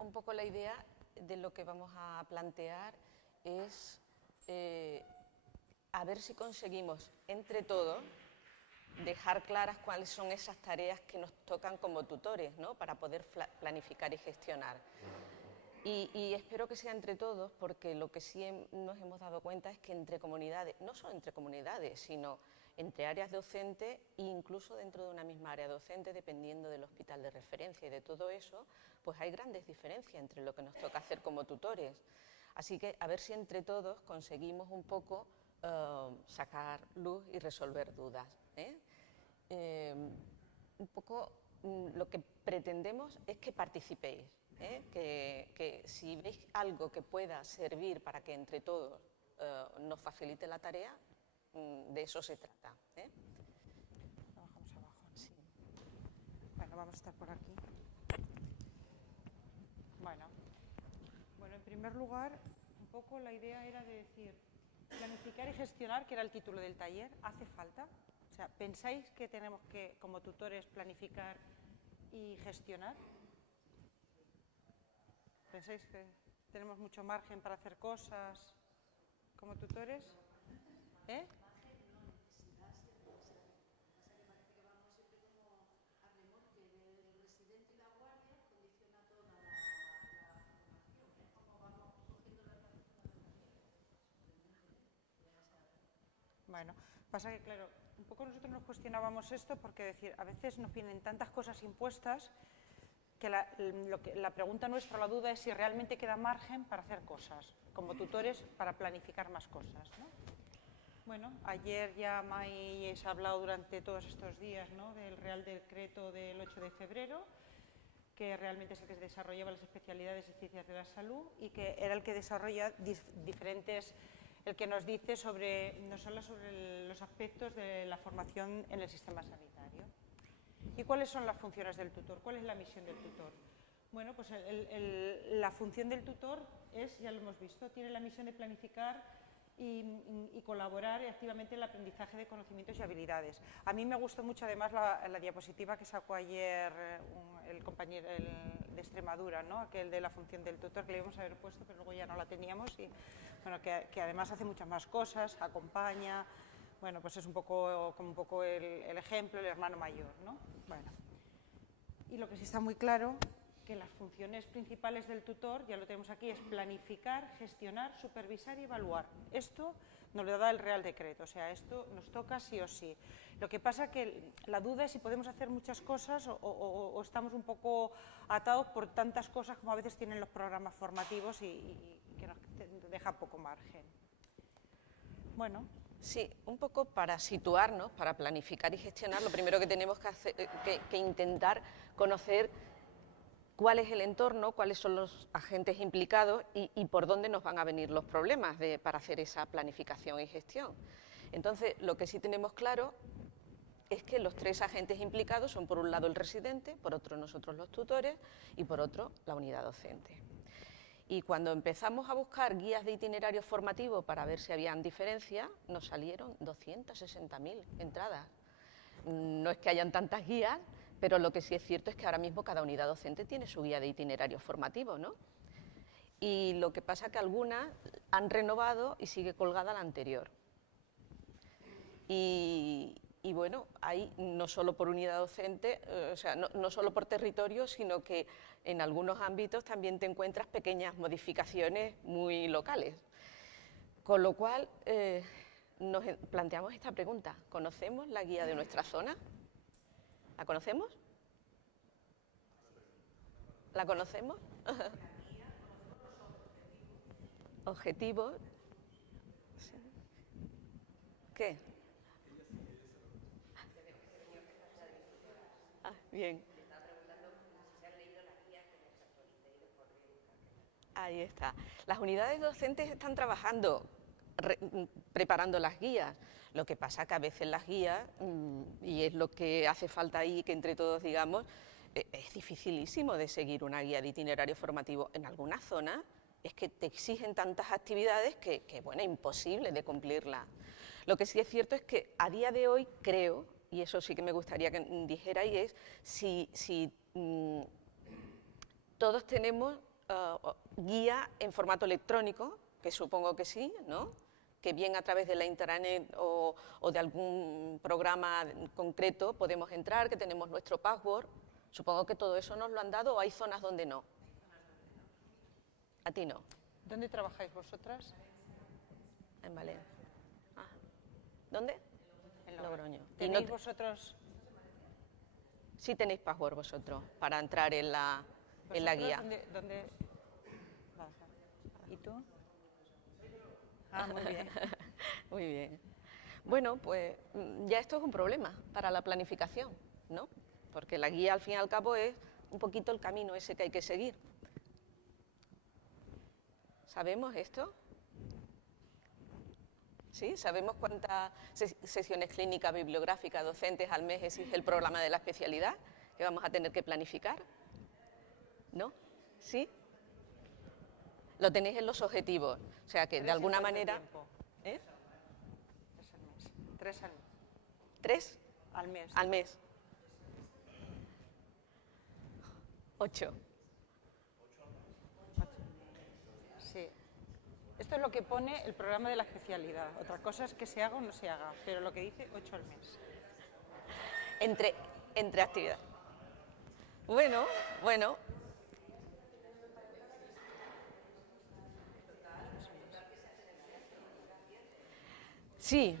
un poco la idea de lo que vamos a plantear es a ver si conseguimos entre todos dejar claras cuáles son esas tareas que nos tocan como tutores, ¿no? Para poder planificar y gestionar. Y espero que sea entre todos, porque lo que sí nos hemos dado cuenta es que entre comunidades, no solo entre comunidades, sino entre áreas docentes e incluso dentro de una misma área docente, dependiendo del hospital de referencia y de todo eso, pues hay grandes diferencias entre lo que nos toca hacer como tutores. Así que a ver si entre todos conseguimos un poco sacar luz y resolver dudas. Un poco lo que pretendemos es que participéis, que si veis algo que pueda servir para que entre todos nos facilite la tarea, de eso se trata. Lo bajamos abajo, ¿no? Sí. Bueno, vamos a estar por aquí. Bueno, en primer lugar, un poco la idea era de decir, planificar y gestionar, que era el título del taller, ¿hace falta? O sea, ¿pensáis que tenemos que, como tutores, planificar y gestionar? ¿Pensáis que tenemos mucho margen para hacer cosas como tutores? ¿Eh? Bueno, pasa que, claro, un poco nosotros nos cuestionábamos esto porque decir, a veces nos vienen tantas cosas impuestas que la pregunta nuestra, la duda es si realmente queda margen para hacer cosas, como tutores, para planificar más cosas, ¿no? Bueno, ayer ya May se ha hablado durante todos estos días, ¿no?, del Real Decreto del 8 de febrero, que realmente es el que desarrollaba las especialidades de ciencias de la salud y que era el que desarrolla diferentes, el que nos dice sobre, nos habla sobre los aspectos de la formación en el sistema sanitario. ¿Y cuáles son las funciones del tutor? ¿Cuál es la misión del tutor? Bueno, pues la función del tutor es, ya lo hemos visto, tiene la misión de planificar y colaborar activamente en el aprendizaje de conocimientos y habilidades. A mí me gustó mucho además la diapositiva que sacó ayer el compañero de Extremadura, ¿no?, aquel de la función del tutor, que le íbamos a haber puesto, pero luego ya no la teníamos, y bueno, que además hace muchas más cosas, acompaña. Bueno, pues es como un poco el ejemplo, el hermano mayor, ¿no? Bueno, y lo que sí está muy claro, que las funciones principales del tutor, ya lo tenemos aquí, es planificar, gestionar, supervisar y evaluar. Esto nos lo da el Real Decreto, o sea, esto nos toca sí o sí. Lo que pasa que la duda es si podemos hacer muchas cosas o estamos un poco atados por tantas cosas como a veces tienen los programas formativos y que nos deja poco margen. Bueno. Sí, un poco para situarnos, para planificar y gestionar, lo primero que tenemos que hacer, que intentar conocer cuál es el entorno, cuáles son los agentes implicados y por dónde nos van a venir los problemas para hacer esa planificación y gestión. Entonces, lo que sí tenemos claro es que los tres agentes implicados son, por un lado, el residente, por otro, nosotros los tutores y por otro, la unidad docente. Y cuando empezamos a buscar guías de itinerario formativo para ver si habían diferencias, nos salieron 260.000 entradas. No es que hayan tantas guías, pero lo que sí es cierto es que ahora mismo cada unidad docente tiene su guía de itinerario formativo, ¿no? Y lo que pasa es que algunas han renovado y sigue colgada la anterior. Y bueno, hay no solo por unidad docente, o sea, no solo por territorio, sino que en algunos ámbitos también te encuentras pequeñas modificaciones muy locales. Con lo cual, nos planteamos esta pregunta: ¿conocemos la guía de nuestra zona? ¿La conocemos? ¿La conocemos? ¿Objetivos? ¿Qué? Ah, bien. Ahí está. Las unidades docentes están trabajando, preparando las guías. Lo que pasa que a veces las guías, y es lo que hace falta ahí, que entre todos digamos, es dificilísimo de seguir una guía de itinerario formativo. En algunas zonas es que te exigen tantas actividades que bueno, imposible de cumplirlas. Lo que sí es cierto es que a día de hoy creo, y eso sí que me gustaría que dijerais, es si todos tenemos guía en formato electrónico, que supongo que sí, ¿no? Que bien a través de la intranet o de algún programa concreto podemos entrar, que tenemos nuestro password. Supongo que todo eso nos lo han dado, o hay zonas donde no. A ti no. ¿Dónde trabajáis vosotras? En Valencia. Ah. ¿Dónde? En Logroño. ¿Tenéis vosotros? Sí tenéis password vosotros para entrar en la guía. ¿Dónde? ¿Y tú? Ah, muy bien. Muy bien. Bueno, pues ya esto es un problema para la planificación, ¿no? Porque la guía, al fin y al cabo, es un poquito el camino ese que hay que seguir. ¿Sabemos esto? ¿Sí? ¿Sabemos cuántas sesiones clínicas, bibliográficas, docentes al mes exige el programa de la especialidad que vamos a tener que planificar? ¿No? ¿Sí? Lo tenéis en los objetivos, o sea que de alguna manera... ¿Eh? 3 al mes. 3 al mes. Al mes. 8. Sí. Esto es lo que pone el programa de la especialidad. Otra cosa es que se haga o no se haga, pero lo que dice 8 al mes. Entre actividades. Bueno. Sí,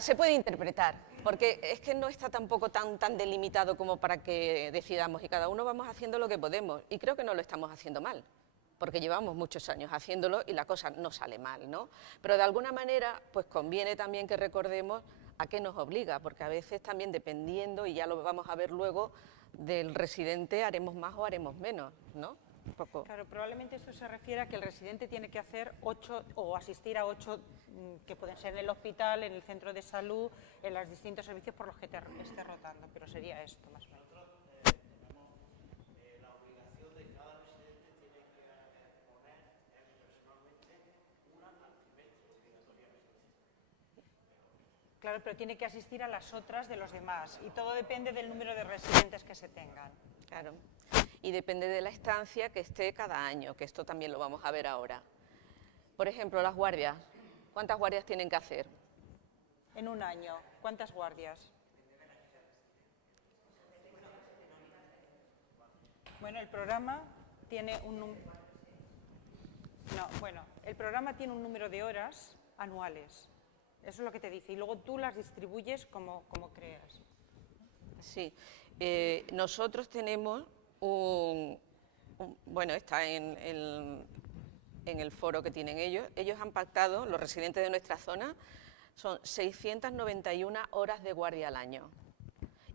se puede interpretar, porque es que no está tampoco tan delimitado como para que decidamos, y cada uno vamos haciendo lo que podemos, y creo que no lo estamos haciendo mal, porque llevamos muchos años haciéndolo y la cosa no sale mal, ¿no? Pero de alguna manera, pues conviene también que recordemos a qué nos obliga, porque a veces también dependiendo, y ya lo vamos a ver luego, del residente haremos más o haremos menos, ¿no? Un poco. Claro, probablemente esto se refiere a que el residente tiene que hacer 8 o asistir a 8 que pueden ser en el hospital, en el centro de salud, en los distintos servicios por los que esté rotando, pero sería esto más o menos. Claro, pero tiene que asistir a las otras de los demás y todo depende del número de residentes que se tengan. Claro, y depende de la estancia que esté cada año, que esto también lo vamos a ver ahora. Por ejemplo, las guardias. ¿Cuántas guardias tienen que hacer? En un año, ¿cuántas guardias? Bueno, el programa tiene el programa tiene un número de horas anuales. Eso es lo que te dice. Y luego tú las distribuyes como creas. Sí. Nosotros tenemos bueno, está en el foro que tienen ellos. Ellos han pactado, los residentes de nuestra zona, son 691 horas de guardia al año.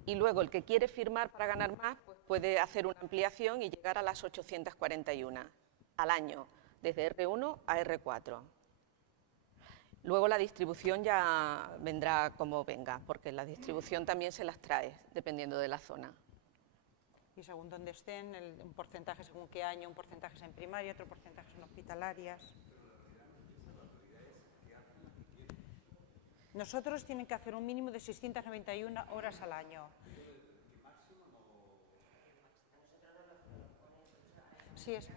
Y luego el que quiere firmar para ganar más, pues puede hacer una ampliación y llegar a las 841 al año, desde R1 a R4. Luego la distribución ya vendrá como venga, porque la distribución también se las trae, dependiendo de la zona. Y según dónde estén, un porcentaje según qué año, un porcentaje es en primaria, otro porcentaje son hospitalarias. Nosotros tienen que hacer un mínimo de 691 horas al año. Sí, es.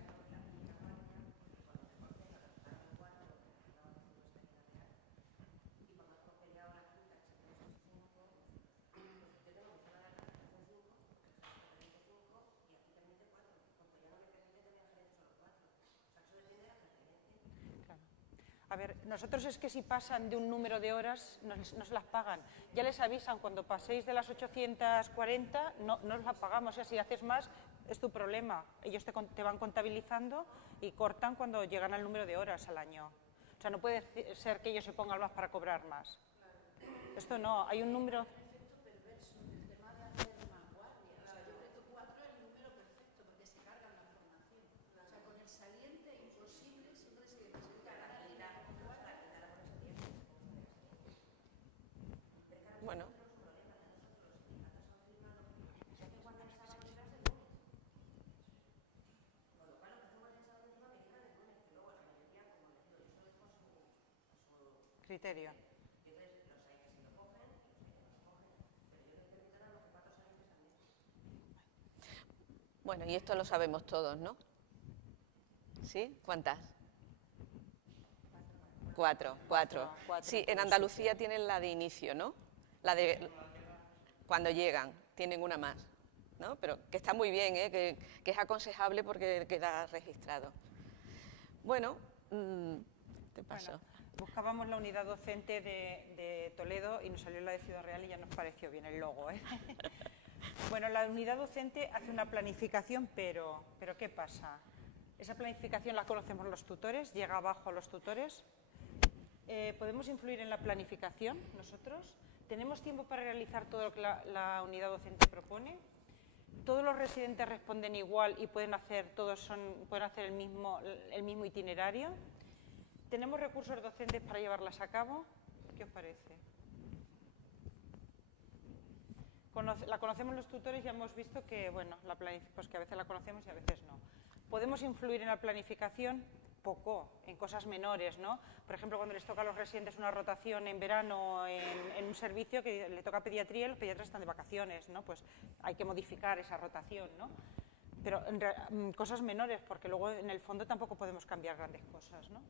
A ver, nosotros es que si pasan de un número de horas, no se las pagan. Ya les avisan, cuando paséis de las 840, no os las pagamos. O sea, si haces más, es tu problema. Ellos te van contabilizando y cortan cuando llegan al número de horas al año. O sea, no puede ser que ellos se pongan más para cobrar más. Esto no, hay un número... Bueno. Criterio. Bueno, y esto lo sabemos todos, ¿no? ¿Sí? ¿Cuántas? Cuatro. Sí, en Andalucía tienen la de inicio, ¿no? La de cuando llegan, tienen una más, ¿no? Pero que está muy bien, ¿eh? Que es aconsejable porque queda registrado. Bueno, te paso. Bueno, buscábamos la unidad docente de Toledo y nos salió la de Ciudad Real y ya nos pareció bien el logo, ¿eh? Bueno, la unidad docente hace una planificación, pero ¿qué pasa? Esa planificación la conocemos los tutores, llega abajo a los tutores. ¿Podemos influir en la planificación nosotros? ¿Tenemos tiempo para realizar todo lo que la unidad docente propone? ¿Todos los residentes responden igual y pueden hacer el mismo itinerario? ¿Tenemos recursos docentes para llevarlas a cabo? ¿Qué os parece? La conocemos los tutores y ya hemos visto que, bueno, pues que a veces la conocemos y a veces no. ¿Podemos influir en la planificación? Poco, en cosas menores, ¿no? Por ejemplo, cuando les toca a los residentes una rotación en verano en un servicio que le toca pediatría y los pediatras están de vacaciones, ¿no? Pues hay que modificar esa rotación, ¿no? Pero cosas menores, porque luego en el fondo tampoco podemos cambiar grandes cosas, ¿no?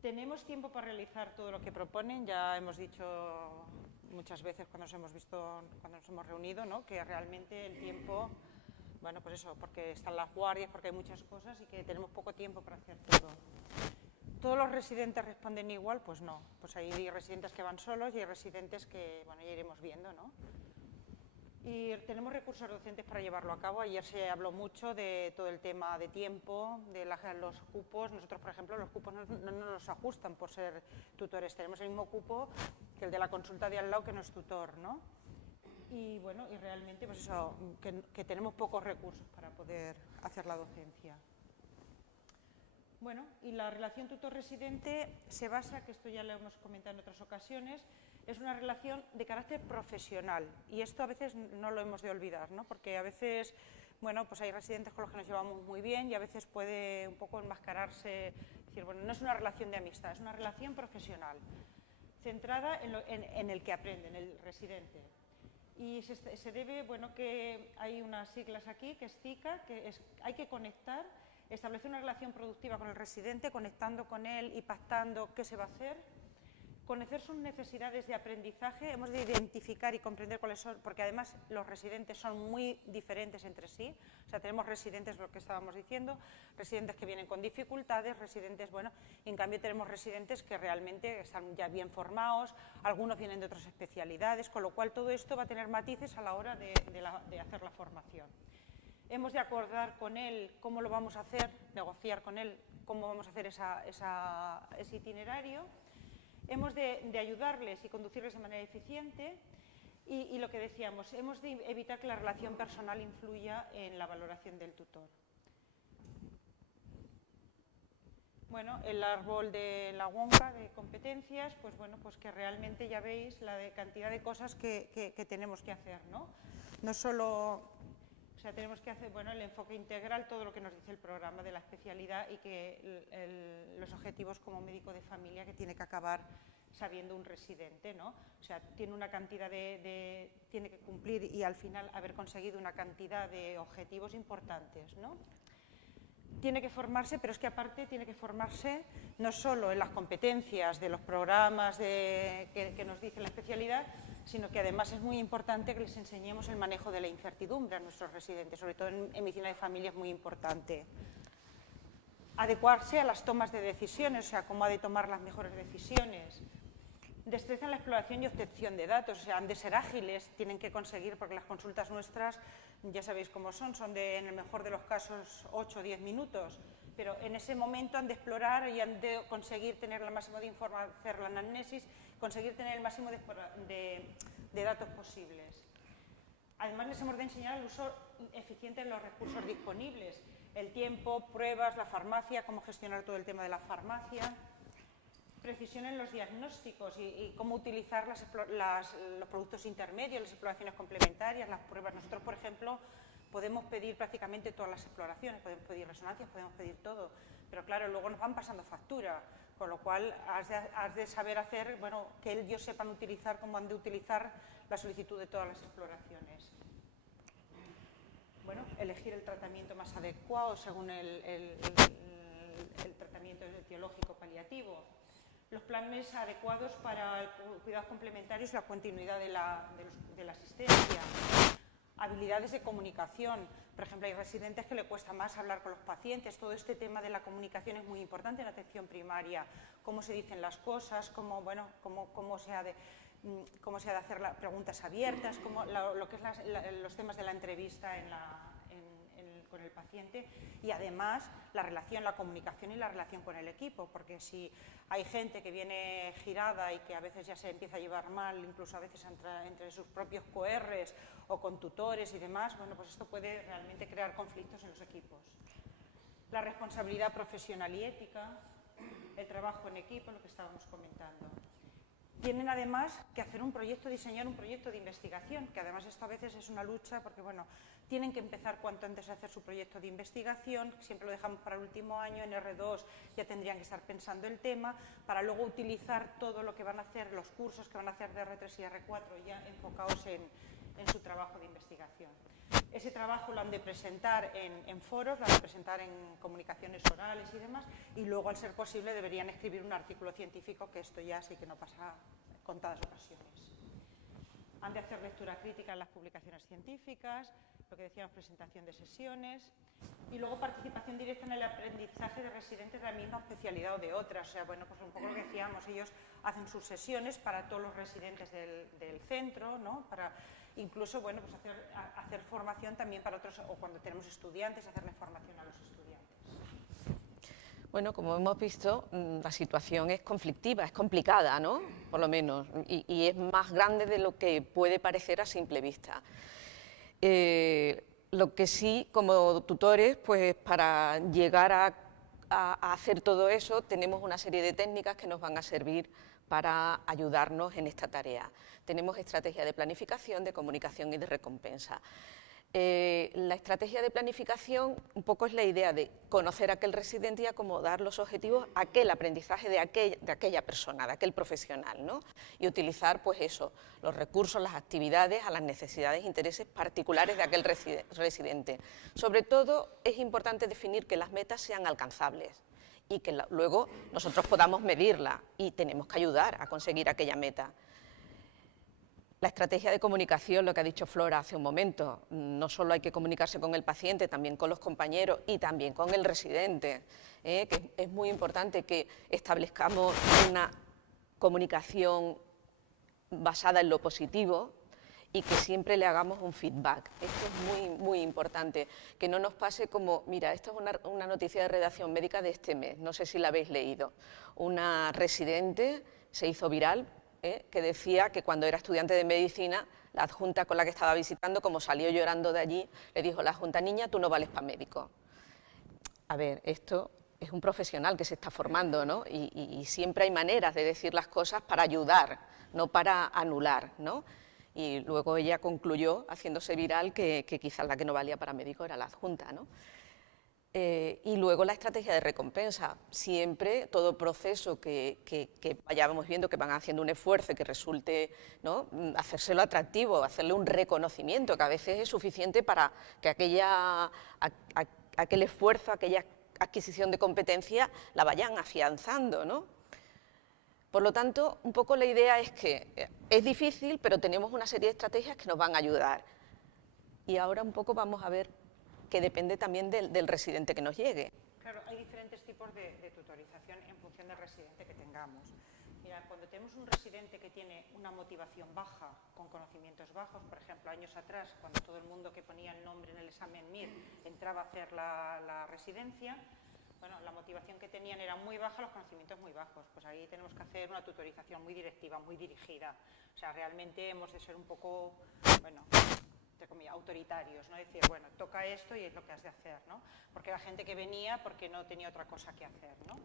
¿Tenemos tiempo para realizar todo lo que proponen? Ya hemos dicho muchas veces cuando nos hemos reunido, ¿no? Que realmente el tiempo, bueno, pues eso, porque están las guardias, porque hay muchas cosas y que tenemos poco tiempo para hacer todo. ¿Todos los residentes responden igual? Pues no. Pues hay residentes que van solos y hay residentes que, bueno, ya iremos viendo, ¿no? Y tenemos recursos docentes para llevarlo a cabo. Ayer se habló mucho de todo el tema de tiempo, de los cupos. Nosotros, por ejemplo, los cupos no nos ajustan por ser tutores. Tenemos el mismo cupo que el de la consulta de al lado que no es tutor, ¿no? Y bueno, y realmente, pues eso, que tenemos pocos recursos para poder hacer la docencia. Bueno, y la relación tutor-residente se basa, que esto ya lo hemos comentado en otras ocasiones, es una relación de carácter profesional y esto a veces no lo hemos de olvidar, ¿no? Porque a veces, bueno, pues hay residentes con los que nos llevamos muy bien y a veces puede un poco enmascararse, decir, bueno, no es una relación de amistad, es una relación profesional, centrada en el que aprende, en el residente. Y se debe, bueno, que hay unas siglas aquí, que es CICA, hay que conectar, establecer una relación productiva con el residente, conectando con él y pactando qué se va a hacer. Conocer sus necesidades de aprendizaje, hemos de identificar y comprender cuáles son, porque además los residentes son muy diferentes entre sí. O sea, tenemos residentes, lo que estábamos diciendo, residentes que vienen con dificultades, residentes, bueno, en cambio tenemos residentes que realmente están ya bien formados, algunos vienen de otras especialidades, con lo cual todo esto va a tener matices a la hora de hacer la formación. Hemos de acordar con él cómo lo vamos a hacer, negociar con él cómo vamos a hacer ese itinerario. Hemos de ayudarles y conducirles de manera eficiente y lo que decíamos, hemos de evitar que la relación personal influya en la valoración del tutor. Bueno, el árbol de la Wonka de competencias, pues bueno, pues que realmente ya veis la cantidad de cosas que tenemos que hacer, ¿no? No solo, o sea, tenemos que hacer, bueno, el enfoque integral, todo lo que nos dice el programa de la especialidad y que los objetivos como médico de familia que tiene que acabar sabiendo un residente, ¿no? O sea, tiene una cantidad tiene que cumplir y al final haber conseguido una cantidad de objetivos importantes, ¿no? Tiene que formarse, pero es que aparte tiene que formarse no solo en las competencias de los programas que nos dice la especialidad, sino que además es muy importante que les enseñemos el manejo de la incertidumbre a nuestros residentes, sobre todo en medicina de familia es muy importante. Adecuarse a las tomas de decisiones, o sea, cómo ha de tomar las mejores decisiones. Destreza en la exploración y obtención de datos, o sea, han de ser ágiles, tienen que conseguir, porque las consultas nuestras, ya sabéis cómo son en el mejor de los casos 8 o 10 minutos, pero en ese momento han de explorar y han de conseguir tener el máximo de información, hacer la anamnesis, conseguir tener el máximo de datos posibles. Además, les hemos de enseñar el uso eficiente de los recursos disponibles, el tiempo, pruebas, la farmacia, cómo gestionar todo el tema de la farmacia. Precisión en los diagnósticos y cómo utilizar los productos intermedios, las exploraciones complementarias, las pruebas. Nosotros, por ejemplo, podemos pedir prácticamente todas las exploraciones, podemos pedir resonancias, podemos pedir todo, pero claro, luego nos van pasando factura, con lo cual has de saber hacer, bueno, que ellos sepan utilizar, cómo han de utilizar la solicitud de todas las exploraciones. Bueno, elegir el tratamiento más adecuado según el tratamiento etiológico paliativo. Los planes adecuados para cuidados complementarios y la continuidad de la asistencia. Habilidades de comunicación. Por ejemplo, hay residentes que le cuesta más hablar con los pacientes. Todo este tema de la comunicación es muy importante en la atención primaria. Cómo se dicen las cosas, cómo se ha de hacer preguntas abiertas, lo que es los temas de la entrevista con el paciente, y además la relación, la comunicación y la relación con el equipo, porque si hay gente que viene girada y que a veces ya se empieza a llevar mal, incluso a veces entre sus propios coRs o con tutores y demás, bueno, pues esto puede realmente crear conflictos en los equipos. La responsabilidad profesional y ética, el trabajo en equipo, lo que estábamos comentando. Tienen además que hacer diseñar un proyecto de investigación, que además esto a veces es una lucha porque, bueno, tienen que empezar cuanto antes a hacer su proyecto de investigación, siempre lo dejamos para el último año, en R2 ya tendrían que estar pensando el tema, para luego utilizar todo lo que van a hacer, los cursos que van a hacer de R3 y R4 ya enfocados en su trabajo de investigación. Ese trabajo lo han de presentar en foros, lo han de presentar en comunicaciones orales y demás, y luego, al ser posible, deberían escribir un artículo científico, que esto ya sí que no pasa contadas ocasiones. Han de hacer lectura crítica en las publicaciones científicas, lo que decíamos, presentación de sesiones, y luego participación directa en el aprendizaje de residentes de la misma especialidad o de otras. O sea, bueno, pues un poco lo que decíamos, ellos hacen sus sesiones para todos los residentes del centro, ¿no? Para incluso, bueno, pues hacer formación también para otros, o cuando tenemos estudiantes, hacerle formación a los estudiantes. Bueno, como hemos visto, la situación es conflictiva, es complicada, ¿no? Por lo menos, y es más grande de lo que puede parecer a simple vista. Lo que sí, como tutores, pues para llegar a hacer todo eso, tenemos una serie de técnicas que nos van a servir para ayudarnos en esta tarea. Tenemos estrategia de planificación, de comunicación y de recompensa. La estrategia de planificación un poco es la idea de conocer a aquel residente y acomodar los objetivos a aquel aprendizaje de aquella persona, de aquel profesional, ¿no? Y utilizar, pues eso, los recursos, las actividades a las necesidades e intereses particulares de aquel residente. Sobre todo es importante definir que las metas sean alcanzables y que luego nosotros podamos medirla, y tenemos que ayudar a conseguir aquella meta. La estrategia de comunicación, lo que ha dicho Flora hace un momento, no solo hay que comunicarse con el paciente, también con los compañeros y también con el residente, que es muy importante que establezcamos una comunicación basada en lo positivo y que siempre le hagamos un feedback. Esto es muy, muy importante, que no nos pase como, mira, esto es una noticia de redacción médica de este mes, no sé si la habéis leído. Una residente se hizo viral, que decía que cuando era estudiante de medicina, la adjunta con la que estaba visitando, como salió llorando de allí, le dijo la adjunta: niña, tú no vales para médico. A ver, esto es un profesional que se está formando, ¿no? Y siempre hay maneras de decir las cosas para ayudar, no para anular, ¿no? Y luego ella concluyó, haciéndose viral, que quizás la que no valía para médico era la adjunta, ¿no? Y luego la estrategia de recompensa. Siempre todo proceso que vayamos viendo que van haciendo un esfuerzo y que resulte, ¿no?, hacérselo atractivo, hacerle un reconocimiento, que a veces es suficiente para que aquel esfuerzo, aquella adquisición de competencia la vayan afianzando, ¿no? Por lo tanto, un poco la idea es que es difícil, pero tenemos una serie de estrategias que nos van a ayudar. Y ahora un poco vamos a ver que depende también del residente que nos llegue. Claro, hay diferentes tipos de tutorización en función del residente que tengamos. Mira, cuando tenemos un residente que tiene una motivación baja, con conocimientos bajos, por ejemplo, años atrás, cuando todo el mundo que ponía el nombre en el examen MIR entraba a hacer la residencia, bueno, la motivación que tenían era muy baja, los conocimientos muy bajos. Pues ahí tenemos que hacer una tutorización muy directiva, muy dirigida. O sea, realmente hemos de ser un poco, bueno, entre comillas, autoritarios, ¿no? Decir, bueno, toca esto y es lo que has de hacer, ¿no? Porque la gente que venía porque no tenía otra cosa que hacer, ¿no?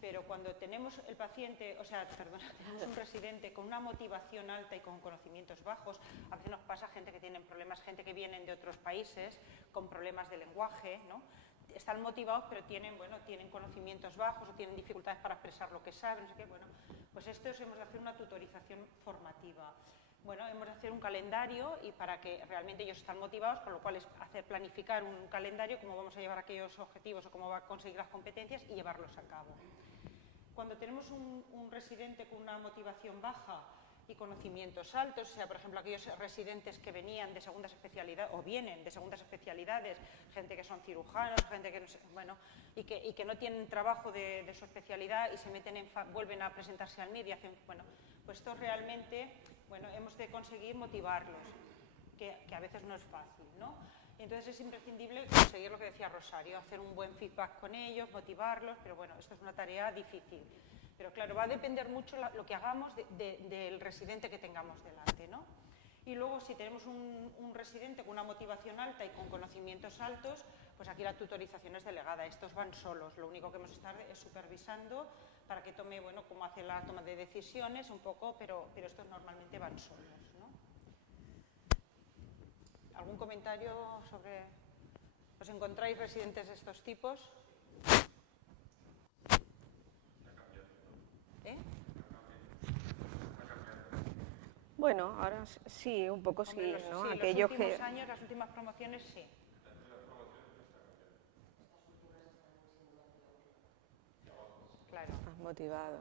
Pero cuando tenemos el paciente, o sea, perdona, tenemos un residente con una motivación alta y con conocimientos bajos, a veces nos pasa gente que tiene problemas, gente que vienen de otros países con problemas de lenguaje, ¿no? Están motivados, pero tienen conocimientos bajos o tienen dificultades para expresar lo que saben, no sé qué, bueno, pues esto hemos de hacer una tutorización formativa. bueno, hemos de hacer un calendario y para que realmente ellos están motivados, con lo cual es hacer planificar un calendario, cómo vamos a llevar aquellos objetivos o cómo va a conseguir las competencias y llevarlos a cabo. Cuando tenemos un residente con una motivación baja y conocimientos altos, o sea, por ejemplo, aquellos residentes que venían de segundas especialidades o vienen de segundas especialidades, gente que son cirujanos, gente que no sé, bueno, y que no tienen trabajo de su especialidad y se meten vuelven a presentarse al MIR y hacen, bueno, pues esto realmente, bueno, hemos de conseguir motivarlos, que a veces no es fácil, ¿no? Entonces es imprescindible conseguir lo que decía Rosario, hacer un buen feedback con ellos, motivarlos, pero bueno, esto es una tarea difícil. Pero claro, va a depender mucho lo que hagamos del residente que tengamos delante, ¿no? Y luego, si tenemos un residente con una motivación alta y con conocimientos altos, pues aquí la tutorización es delegada. Estos van solos, lo único que hemos de estar es supervisando para que tome, bueno, cómo hace la toma de decisiones un poco, pero estos normalmente van solos, ¿no? ¿Algún comentario sobre...? ¿Os encontráis residentes de estos tipos? Bueno, ahora sí, un poco sí, ¿no? Sí, Aquellos los últimos años, las últimas promociones, sí. Claro. Más motivados.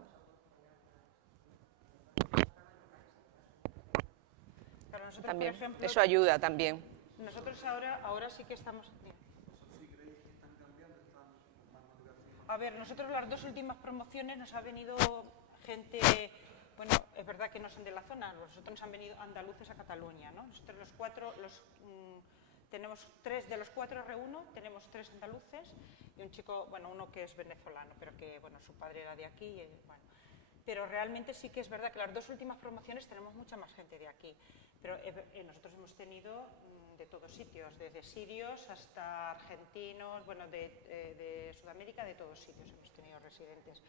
Claro, nosotros, También, por ejemplo, eso ayuda también. Nosotros ahora sí que estamos... A ver, nosotros las dos últimas promociones nos ha venido gente, bueno, es verdad que no son de la zona, nosotros nos han venido andaluces a Cataluña, ¿no? Nosotros los cuatro, tenemos tres, de los 4 R1, tenemos 3 andaluces y un chico, bueno, uno que es venezolano, pero que, bueno, su padre era de aquí, y, bueno. Pero realmente sí que es verdad que las dos últimas promociones tenemos mucha más gente de aquí, pero nosotros hemos tenido de todos sitios, desde sirios hasta argentinos, bueno, de Sudamérica, de todos sitios hemos tenido residentes.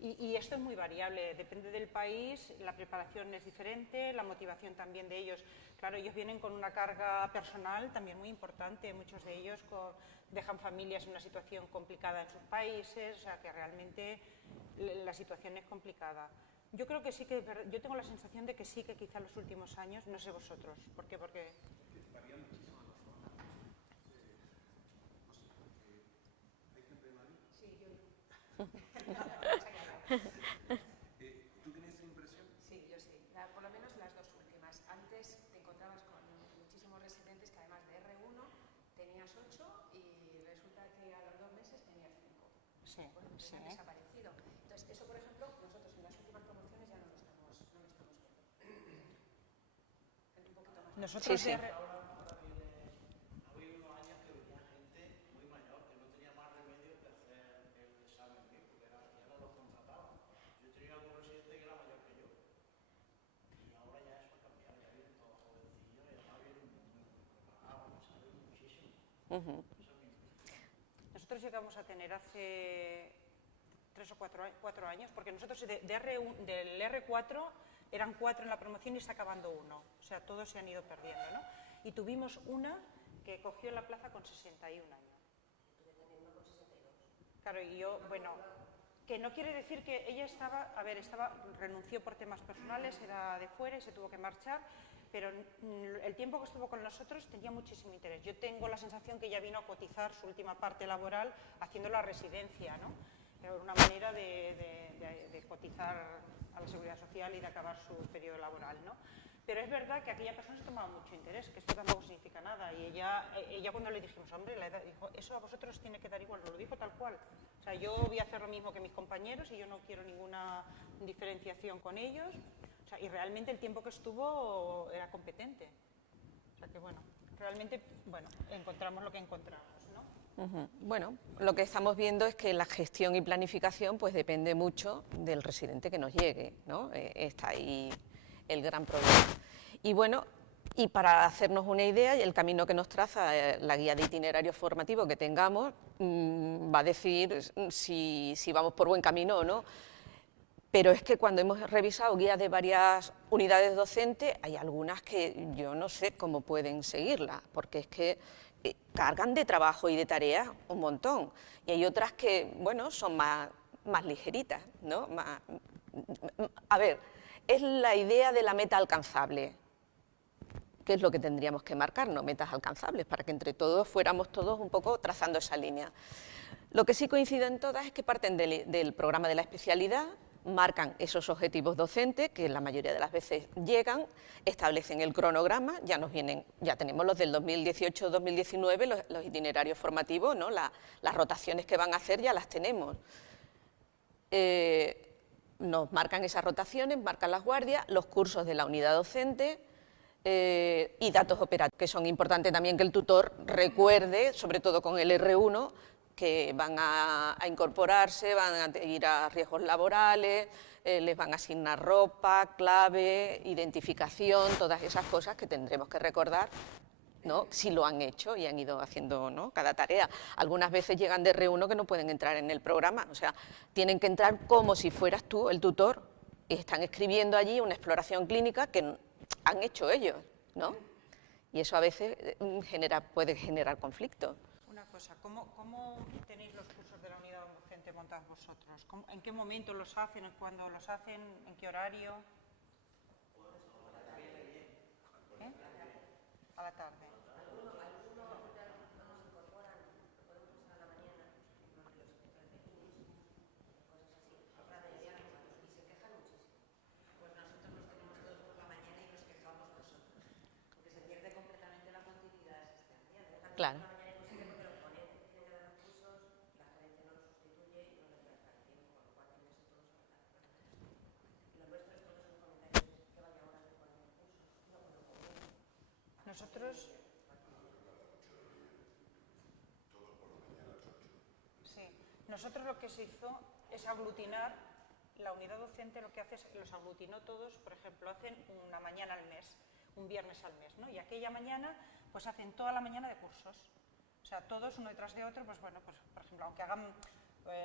Y esto es muy variable, depende del país, la preparación es diferente, la motivación también de ellos. Claro, ellos vienen con una carga personal también muy importante, muchos de ellos dejan familias en una situación complicada en sus países, o sea que realmente la situación es complicada. Yo creo que sí que, yo tengo la sensación de que sí que quizá los últimos años, no sé vosotros, ¿por qué? Porque... Varía muchísimo la zona. No sé, porque hay gente de Madrid. Sí, yo. ¿Tú tienes esa impresión? Sí, yo sí. Por lo menos las dos últimas. Antes te encontrabas con muchísimos residentes que además de R1 tenías 8 y resulta que a los 2 meses tenías 5. Sí, bueno, pues sí. han desaparecido. Entonces, eso, por ejemplo, nosotros en las últimas promociones ya no lo estamos viendo. Es un poquito más. Nosotros Sí, sí. Nosotros llegamos a tener hace 3 o 4 años, porque nosotros del R4 eran 4 en la promoción y está acabando 1, o sea, todos se han ido perdiendo, ¿no? Y tuvimos una que cogió la plaza con 61 años. Claro, y yo, bueno, que no quiere decir que ella renunció por temas personales, era de fuera y se tuvo que marchar, pero el tiempo que estuvo con nosotros tenía muchísimo interés. Yo tengo la sensación que ella vino a cotizar su última parte laboral haciendo la residencia, ¿no? Era una manera de cotizar a la Seguridad Social y de acabar su periodo laboral, ¿no? Pero es verdad que aquella persona se tomaba mucho interés, que esto tampoco significa nada. Y ella cuando le dijimos, hombre, la edad, dijo, eso a vosotros tiene que dar igual, nos lo dijo tal cual. O sea, yo voy a hacer lo mismo que mis compañeros y yo no quiero ninguna diferenciación con ellos. O sea, y realmente el tiempo que estuvo era competente. O sea que bueno, realmente, bueno, encontramos lo que encontramos, ¿no? Bueno, lo que estamos viendo es que la gestión y planificación pues depende mucho del residente que nos llegue, ¿no? Está ahí el gran problema. Y bueno, y para hacernos una idea, el camino que nos traza la guía de itinerario formativo que tengamos va a decir si vamos por buen camino o no. Pero es que cuando hemos revisado guías de varias unidades docentes, hay algunas que yo no sé cómo pueden seguirla, porque es que cargan de trabajo y de tareas un montón. Y hay otras que, bueno, son más ligeritas, ¿no? A ver, es la idea de la meta alcanzable. ¿Qué es lo que tendríamos que marcarnos? Metas alcanzables, para que entre todos fuéramos todos un poco trazando esa línea. Lo que sí coincide en todas es que parten del programa de la especialidad, marcan esos objetivos docentes, que la mayoría de las veces llegan, establecen el cronograma, ya tenemos los del 2018-2019, los itinerarios formativos, ¿no? Las rotaciones que van a hacer ya las tenemos. Nos marcan esas rotaciones, marcan las guardias, los cursos de la unidad docente, y datos operativos, que son importantes también que el tutor recuerde, sobre todo con el R1, que van a incorporarse, van a ir a riesgos laborales, les van a asignar ropa, clave, identificación, todas esas cosas que tendremos que recordar, ¿no? Si lo han hecho y han ido haciendo, ¿no? Cada tarea. Algunas veces llegan de R1 que no pueden entrar en el programa, o sea, tienen que entrar como si fueras tú el tutor, y están escribiendo allí una exploración clínica que han hecho ellos, ¿no? Y eso a veces puede generar conflicto. Una cosa, ¿cómo tenéis los cursos de la unidad docente montados vosotros? ¿En qué momento los hacen? ¿Cuándo los hacen? ¿En qué horario? ¿Eh? A la tarde. Claro. Nosotros... Sí, nosotros lo que se hizo es aglutinar, la unidad docente lo que hace es los aglutinó todos, por ejemplo, hacen una mañana al mes, un viernes al mes, ¿no? Y aquella mañana pues hacen toda la mañana de cursos, o sea, todos uno detrás de otro, pues bueno, pues por ejemplo, aunque hagan,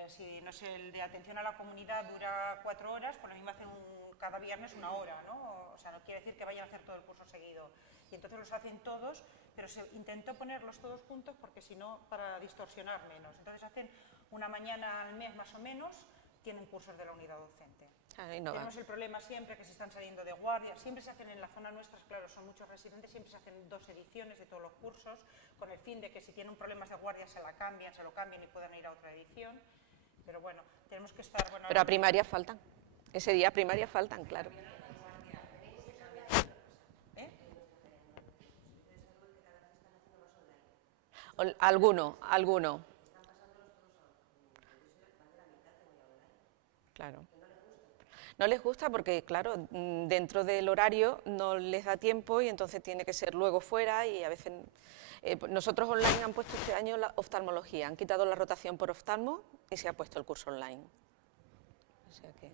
si no sé, el de atención a la comunidad dura 4 horas, pues lo mismo hacen cada viernes 1 hora, ¿no? O sea, no quiere decir que vayan a hacer todo el curso seguido, y entonces los hacen todos, pero se intentó ponerlos todos juntos porque si no, para distorsionar menos, entonces hacen una mañana al mes más o menos, tienen cursos de la unidad docente. Tenemos el problema siempre que se están saliendo de guardia, siempre se hacen en la zona nuestra, claro, son muchos residentes, siempre se hacen 2 ediciones de todos los cursos, con el fin de que si tienen problemas de guardia se lo cambien y puedan ir a otra edición, pero bueno, tenemos que estar... Bueno, pero a primaria faltan, ese día a primaria faltan, claro. Alguno. Claro. No les gusta porque, claro, dentro del horario no les da tiempo y entonces tiene que ser luego fuera y a veces... nosotros online han puesto este año la oftalmología, han quitado la rotación por oftalmo y se ha puesto el curso online. O sea que...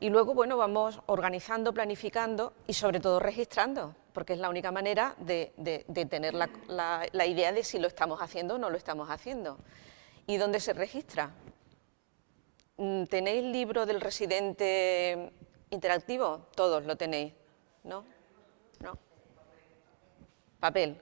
Y luego, bueno, vamos organizando, planificando y sobre todo registrando, porque es la única manera de tener la idea de si lo estamos haciendo o no lo estamos haciendo. ¿Y dónde se registra? ¿Tenéis el libro del residente interactivo? Todos lo tenéis, ¿no? ¿No? Papel.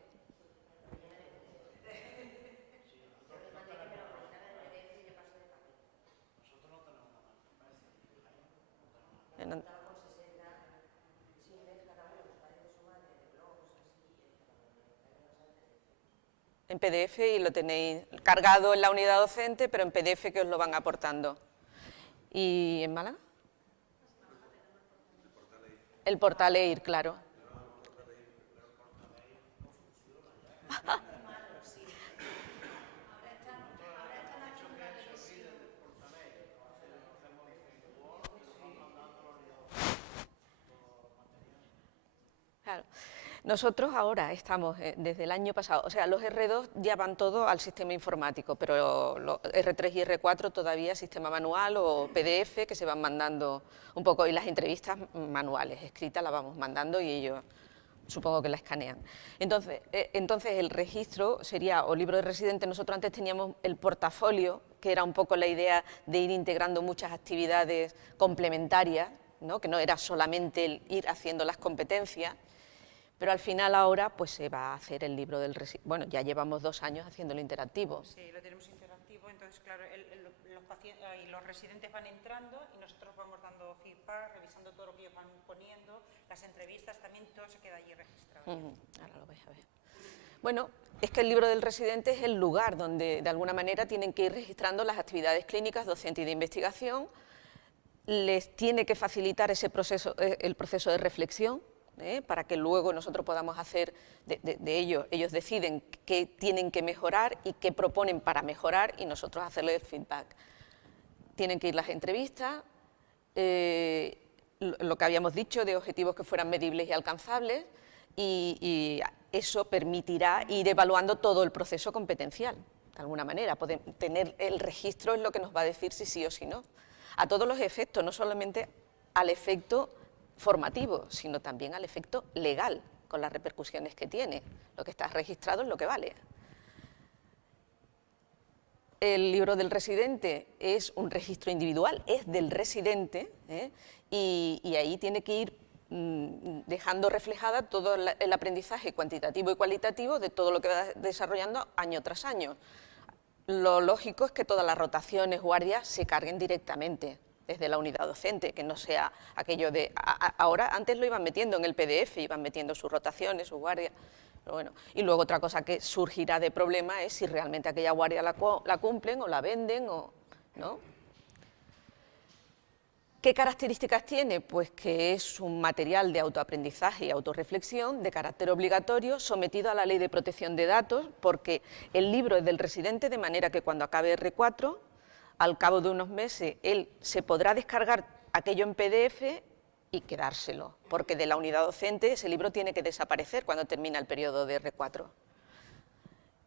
En PDF y lo tenéis cargado en la unidad docente, pero en PDF que os lo van aportando. ¿Y en Málaga? El portal EIR, claro. Claro. Nosotros ahora estamos, desde el año pasado, o sea, los R2 ya van todo al sistema informático, pero los R3 y R4 todavía sistema manual o PDF que se van mandando un poco, y las entrevistas manuales, escritas las vamos mandando y ellos supongo que la escanean. Entonces el registro sería o libro de residente. Nosotros antes teníamos el portafolio, que era un poco la idea de ir integrando muchas actividades complementarias, ¿no? Que no era solamente el ir haciendo las competencias, pero al final ahora pues se va a hacer el libro del residente. Bueno, ya llevamos 2 años haciéndolo interactivo. Sí, lo tenemos interactivo, entonces claro, los residentes van entrando y nosotros vamos dando feedback, revisando todo lo que ellos van poniendo, las entrevistas, también todo se queda allí registrado. Ahora lo vais a ver. Bueno, es que el libro del residente es el lugar donde, de alguna manera, tienen que ir registrando las actividades clínicas, docentes y de investigación. Les tiene que facilitar ese proceso, el proceso de reflexión, para que luego nosotros podamos hacer de ellos. Ellos deciden qué tienen que mejorar y qué proponen para mejorar y nosotros hacerles el feedback. Tienen que ir las entrevistas, lo que habíamos dicho de objetivos que fueran medibles y alcanzables, y eso permitirá ir evaluando todo el proceso competencial, de alguna manera. Tener el registro es lo que nos va a decir si sí o si no. A todos los efectos, no solamente al efecto formativo, sino también al efecto legal, con las repercusiones que tiene. Lo que está registrado es lo que vale. El libro del residente es un registro individual, es del residente, y ahí tiene que ir dejando reflejada todo el aprendizaje cuantitativo y cualitativo de todo lo que va desarrollando año tras año. Lo lógico es que todas las rotaciones, guardias, se carguen directamente desde la unidad docente, que no sea aquello de... Ahora, antes lo iban metiendo en el PDF, iban metiendo sus rotaciones, sus guardias, pero bueno. Y luego otra cosa que surgirá de problema es si realmente aquella guardia la cumplen o la venden, o ¿no? ¿Qué características tiene? Pues que es un material de autoaprendizaje y autorreflexión de carácter obligatorio, sometido a la Ley de Protección de Datos, porque el libro es del residente, de manera que cuando acabe R4, al cabo de unos meses, él se podrá descargar aquello en PDF y quedárselo, porque de la unidad docente ese libro tiene que desaparecer cuando termina el periodo de R4.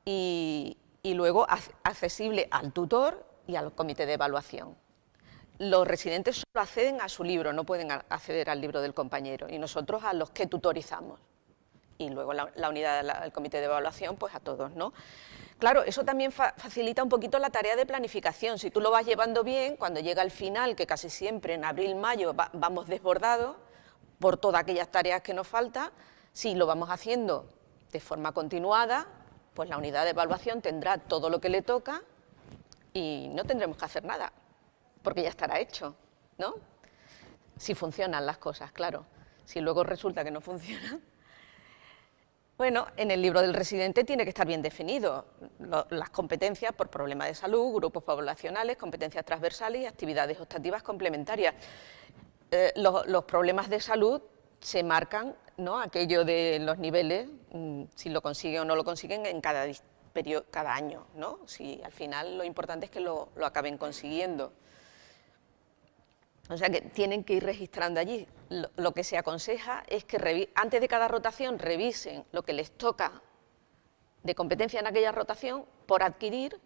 Y luego accesible al tutor y al comité de evaluación. Los residentes solo acceden a su libro, no pueden acceder al libro del compañero, y nosotros a los que tutorizamos. Y luego la unidad, el comité de evaluación, pues a todos, ¿no? Claro, eso también facilita un poquito la tarea de planificación. Si tú lo vas llevando bien, cuando llega el final, que casi siempre en abril, mayo vamos desbordados por todas aquellas tareas que nos faltan, si lo vamos haciendo de forma continuada, pues la unidad de evaluación tendrá todo lo que le toca y no tendremos que hacer nada, porque ya estará hecho, ¿no? Si funcionan las cosas, claro. Si luego resulta que no funcionan. Bueno, en el libro del residente tiene que estar bien definido las competencias por problemas de salud, grupos poblacionales, competencias transversales y actividades optativas complementarias. Los problemas de salud se marcan, ¿no? Aquello de los niveles, si lo consiguen o no lo consiguen en cada año, ¿no? Si al final lo importante es que lo acaben consiguiendo. O sea que tienen que ir registrando allí. Lo que se aconseja es que antes de cada rotación revisen lo que les toca de competencia en aquella rotación por adquirir,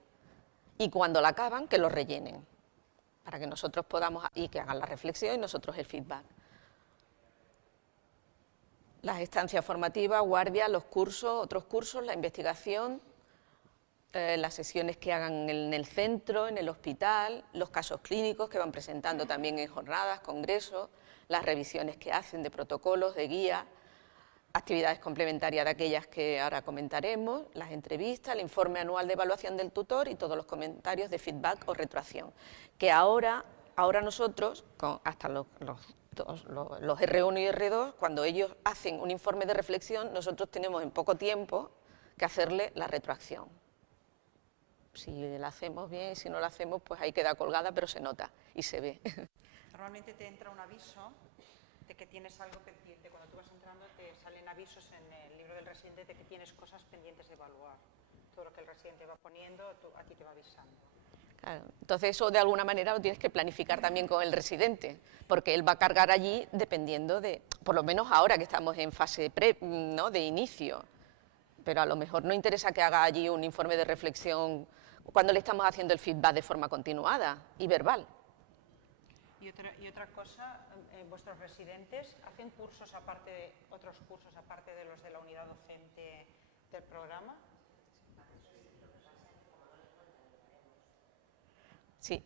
y cuando la acaban que lo rellenen, para que nosotros podamos, y que hagan la reflexión y nosotros el feedback. Las estancias formativas, guardia, los cursos, otros cursos, la investigación, las sesiones que hagan en el centro, en el hospital, los casos clínicos que van presentando también en jornadas, congresos, las revisiones que hacen de protocolos, de guías, actividades complementarias de aquellas que ahora comentaremos, las entrevistas, el informe anual de evaluación del tutor y todos los comentarios de feedback o retroacción, que ahora nosotros, hasta los R1 y R2, cuando ellos hacen un informe de reflexión, nosotros tenemos en poco tiempo que hacerle la retroacción. Si la hacemos bien, si no la hacemos, pues ahí queda colgada, pero se nota y se ve. Normalmente te entra un aviso de que tienes algo pendiente. Cuando tú vas entrando te salen avisos en el libro del residente de que tienes cosas pendientes de evaluar. Todo lo que el residente va poniendo, a ti te va avisando. Claro. Entonces eso de alguna manera lo tienes que planificar también con el residente, porque él va a cargar allí dependiendo de, por lo menos ahora que estamos en fase ¿no? de inicio, pero a lo mejor no interesa que haga allí un informe de reflexión cuando le estamos haciendo el feedback de forma continuada y verbal. Y otra cosa, vuestros residentes hacen cursos aparte, otros cursos aparte de los de la unidad docente del programa. Sí.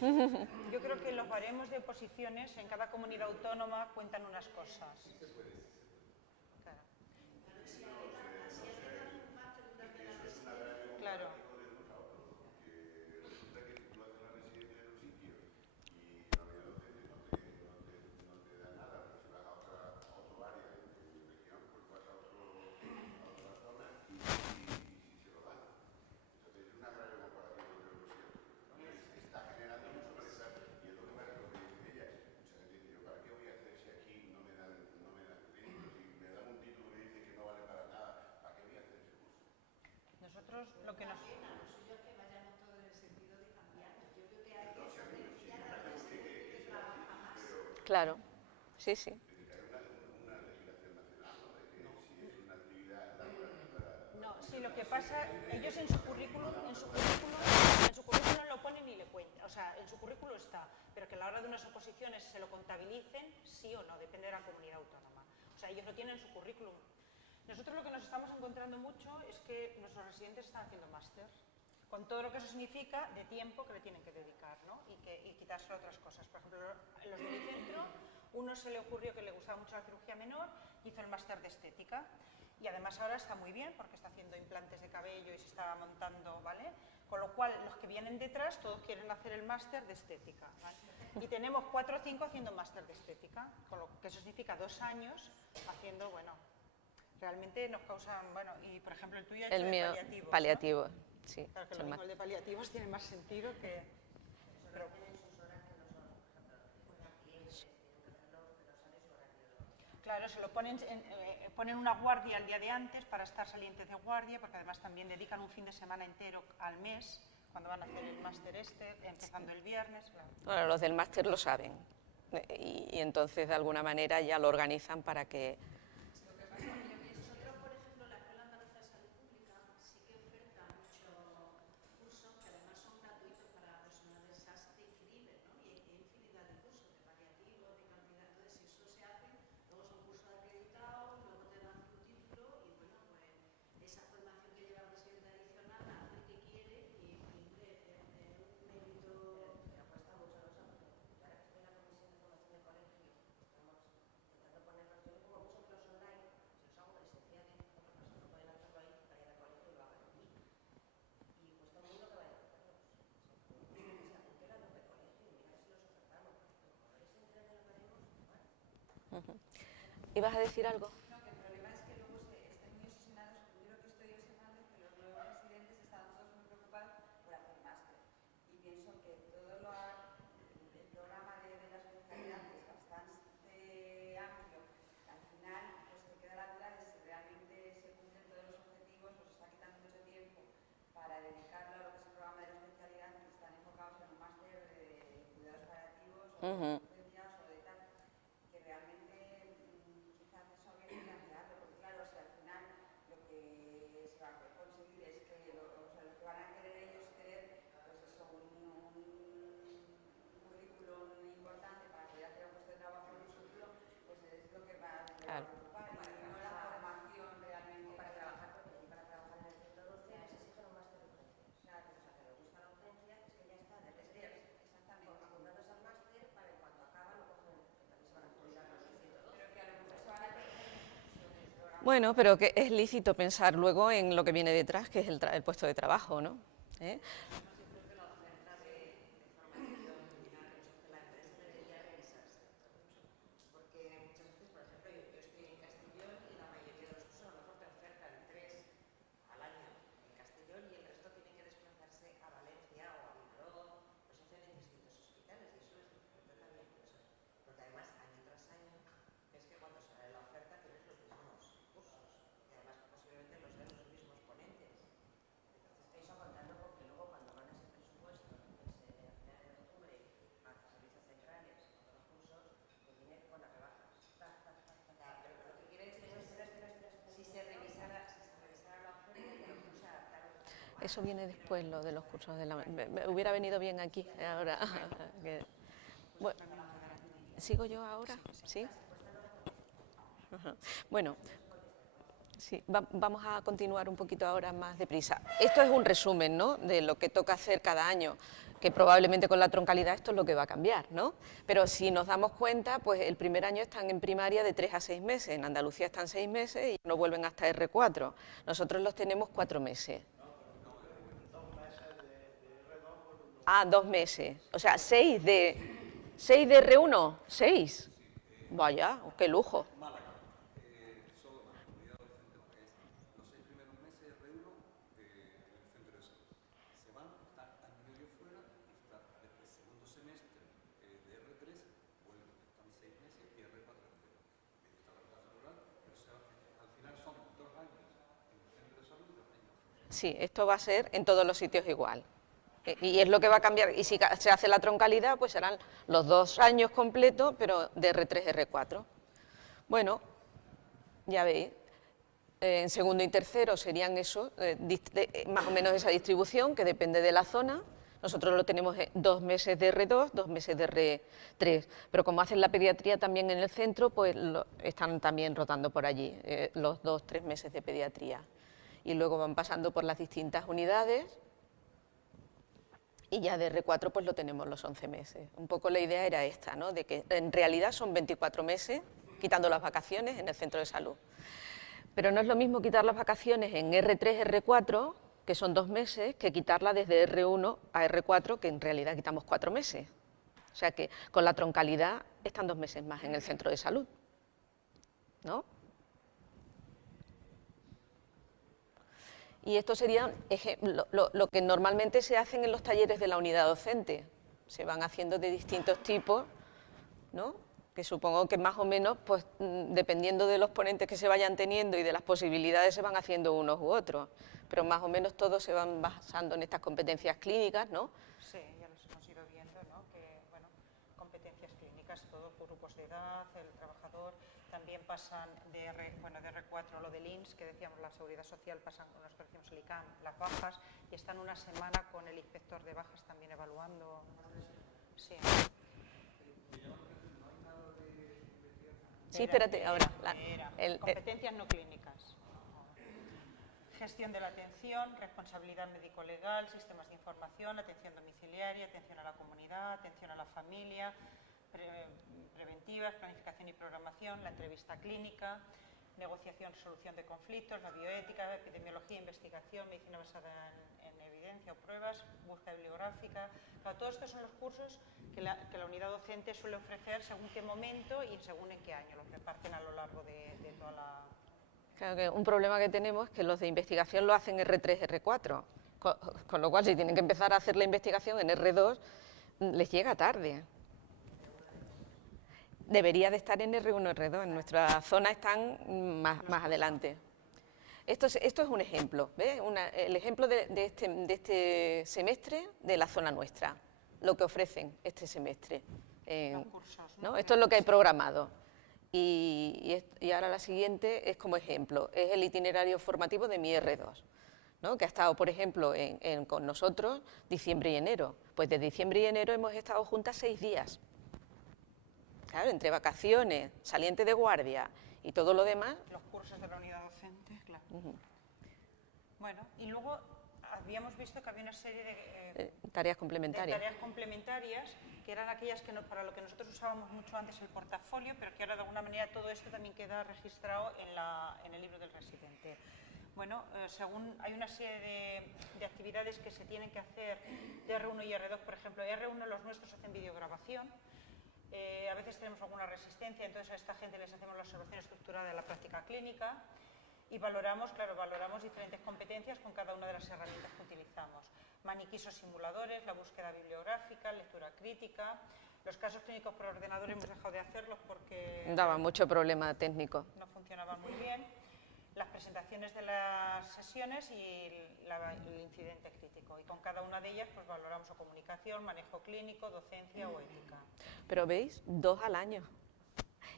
Yo creo que los baremos de oposiciones en cada comunidad autónoma cuentan unas cosas. Claro. Claro. Nosotros lo que nos... Claro, sí, sí. No, sí, lo que pasa, ellos en su currículum lo ponen y le cuentan, o sea, en su currículum está, pero que a la hora de unas oposiciones se lo contabilicen, sí o no, depende de la comunidad autónoma. O sea, ellos lo tienen en su currículum. Nosotros lo que nos estamos encontrando mucho es que nuestros residentes están haciendo máster, con todo lo que eso significa de tiempo que le tienen que dedicar, ¿no? Y quitárselo a otras cosas. Por ejemplo, los de mi centro, uno se le ocurrió que le gustaba mucho la cirugía menor, hizo el máster de estética. Y además ahora está muy bien porque está haciendo implantes de cabello y se está montando, ¿vale? Con lo cual, los que vienen detrás, todos quieren hacer el máster de estética, ¿vale? Y tenemos 4 o 5 haciendo máster de estética, con lo que eso significa 2 años haciendo, bueno, realmente nos causan, bueno, y por ejemplo el tuyo ha hecho El de mío, paliativos, paliativo, ¿no? sí. Claro que lo mismo, el de paliativos tiene más sentido que... Pero, claro, se lo ponen una guardia el día de antes para estar salientes de guardia, porque además también dedican un fin de semana entero al mes, cuando van a hacer el máster empezando el viernes. Claro. Bueno, los del máster lo saben y entonces de alguna manera ya lo organizan para que... Nosotros, por ejemplo, la Escuela Andaluza de Salud Pública sí que oferta muchos cursos que además son gratuitos para personas del SAS que inscriben, ¿no? Y hay infinidad de cursos, de paliativos, de cantidad. Entonces, si eso se hace, luego son cursos acreditados, luego te dan tu título y, bueno, pues esa formación que lleva el residente adicional hace que quiere y cumple un mérito. Me apuesta mucho a los alumnos. Ahora estoy en la Comisión de Formación de Colegio, estamos intentando ponernos, yo le pongo mucho que los online, si los hago presenciales, otras personas pueden hacerlo ahí, vayan al colegio y lo hagan aquí. Y cuesta un mundo que vayan a hacerlos. Se apunten a los de colegio y mira si los ofertamos. Ese entreno lo haremos igual. ¿Ibas a decir algo? No, que el problema es que luego estén muy obsesionados. Yo lo que estoy observando es que los nuevos residentes están todos muy preocupados por hacer máster. Y pienso que todo el programa de la especialidad es bastante amplio. Al final, pues te queda la duda de si realmente se cumplen todos los objetivos, os está quitando mucho tiempo para dedicarlo a lo que es el programa de la especialidad, que están enfocados en un máster de cuidados paliativos o de urgencias o de tal, que realmente quizás eso habría que plantearlo, porque claro, si al final lo que se va a conseguir es que o sea, lo que van a querer ellos tener, pues eso, un currículum importante para poder hacer un puesto de trabajo en un futuro, pues es lo que va a preocupar, y no la formación realmente. Para trabajar, porque aquí para trabajar en el centro de urgencias necesitan un máster de urgencias. Claro, o sea, que les gusta la urgencia, es que ya está, de residencia, exactamente, apuntándose al máster para que cuando acaban lo cojan, también se van a jubilar los 102. Pero que a lo mejor se van a tener del programa. Bueno, pero que es lícito pensar luego en lo que viene detrás, que es el puesto de trabajo, ¿no? ¿Eh? Porque muchas veces, por ejemplo, yo estoy en Castellón y la mayoría de los cursos a lo mejor te ofertan 3 al año en Castellón y el resto tienen que desplazarse a Valencia o a Vilaró, los hacen en distintos hospitales y eso es importante también por eso. Porque además, año tras año, es que cuando sale la oferta tienes los mismos cursos y además posiblemente los den los mismos ponentes. Entonces, eso contando con que luego cuando van ese presupuesto, que se a finales de octubre a las servicios centrales, a todos los cursos, que viene con las rebajas. Pero lo que quiere decir es si se revisara la oferta y a lo mejor se adaptara un poco más. Eso viene después, lo de los cursos de la... Me hubiera venido bien aquí, ahora. Bueno, ¿sigo yo ahora? ¿Sí? Ajá. Bueno, sí, vamos a continuar un poquito ahora más deprisa. Esto es un resumen, ¿no?, de lo que toca hacer cada año. que probablemente con la troncalidad esto es lo que va a cambiar, ¿no? Pero si nos damos cuenta, pues el primer año están en primaria de 3 a 6 meses, en Andalucía están 6 meses y no vuelven hasta R4. Nosotros los tenemos 4 meses. Ah, 2 meses. O sea, 6 de R1, 6. Vaya, qué lujo. Sí, esto va a ser en todos los sitios igual. Y es lo que va a cambiar. Y si se hace la troncalidad, pues serán los 2 años completos, pero de R3, R4. Bueno, ya veis. En segundo y tercero serían eso, más o menos esa distribución, que depende de la zona. Nosotros lo tenemos 2 meses de R2, 2 meses de R3. Pero como hacen la pediatría también en el centro, pues están también rotando por allí, los 2, 3 meses de pediatría. Y luego van pasando por las distintas unidades y ya de R4 pues lo tenemos los 11 meses. Un poco la idea era esta, ¿no? De que en realidad son 24 meses, quitando las vacaciones en el centro de salud. Pero no es lo mismo quitar las vacaciones en R3, R4, que son 2 meses, que quitarla desde R1 a R4, que en realidad quitamos 4 meses. O sea que con la troncalidad están 2 meses más en el centro de salud, ¿no? Y esto sería lo que normalmente se hacen en los talleres de la unidad docente. Se van haciendo de distintos tipos, ¿no? Que supongo que más o menos, pues dependiendo de los ponentes que se vayan teniendo y de las posibilidades, se van haciendo unos u otros. Pero más o menos todos se van basando en estas competencias clínicas, ¿no? Sí, ya los hemos ido viendo, ¿no? Que, bueno, competencias clínicas, todo por grupos de edad, el trabajador, también pasan de R4 a lo del INS, que decíamos la Seguridad Social, pasan con nosotros decimos el ICAM, las bajas, y están una semana con el inspector de bajas también evaluando. Sí. Sí, espérate, ahora. Competencias no clínicas. Gestión de la atención, responsabilidad médico-legal, sistemas de información, atención domiciliaria, atención a la comunidad, atención a la familia, preventivas, planificación y programación, la entrevista clínica, negociación, solución de conflictos, la bioética, epidemiología, investigación, medicina basada en evidencia o pruebas, búsqueda bibliográfica. Claro, todos estos son los cursos que la unidad docente suele ofrecer según qué momento y según en qué año, los reparten a lo largo de toda la... Claro que un problema que tenemos es que los de investigación lo hacen R3, R4, con lo cual si tienen que empezar a hacer la investigación en R2, les llega tarde. Debería de estar en R1, R2, en nuestra zona están más adelante. Esto es un ejemplo, ¿ves? El ejemplo de este semestre de la zona nuestra, lo que ofrecen este semestre. Los cursos, ¿no? Esto es lo que hay programado. Y ahora la siguiente es como ejemplo, es el itinerario formativo de mi R2, ¿no? Que ha estado, por ejemplo, con nosotros diciembre y enero. Pues de diciembre y enero hemos estado juntas 6 días. Claro, entre vacaciones, saliente de guardia y todo lo demás. Los cursos de la unidad docente, claro. Bueno, y luego habíamos visto que había una serie de tareas complementarias. De tareas complementarias, que eran aquellas que para lo que nosotros usábamos mucho antes el portafolio, pero que ahora de alguna manera todo esto también queda registrado en el libro del residente. Bueno, según hay una serie de actividades que se tienen que hacer de R1 y R2, por ejemplo, R1 los nuestros hacen videograbación. A veces tenemos alguna resistencia, entonces a esta gente les hacemos la observación estructurada de la práctica clínica y valoramos diferentes competencias con cada una de las herramientas que utilizamos. Maniquís o simuladores, la búsqueda bibliográfica, lectura crítica. Los casos clínicos por ordenador hemos dejado de hacerlos porque... Daba mucho problema técnico. No funcionaban muy bien. Las presentaciones de las sesiones y el incidente crítico. Y con cada una de ellas pues valoramos o comunicación, manejo clínico, docencia o ética. Pero veis, 2 al año.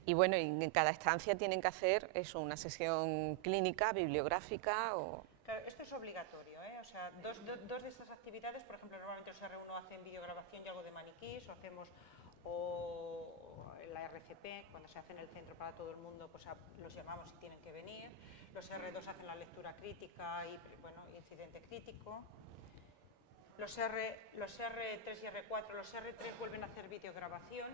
Y bueno, en cada estancia tienen que hacer eso, una sesión clínica, bibliográfica o... Claro, esto es obligatorio, ¿eh? O sea, dos de estas actividades, por ejemplo, normalmente los R1 hacen videograbación y algo de maniquís, o hacemos la RCP, cuando se hace en el centro para todo el mundo, pues los llamamos y tienen que venir. Los R2 hacen la lectura crítica y, bueno, incidente crítico. los R3 y R4, los R3 vuelven a hacer videograbación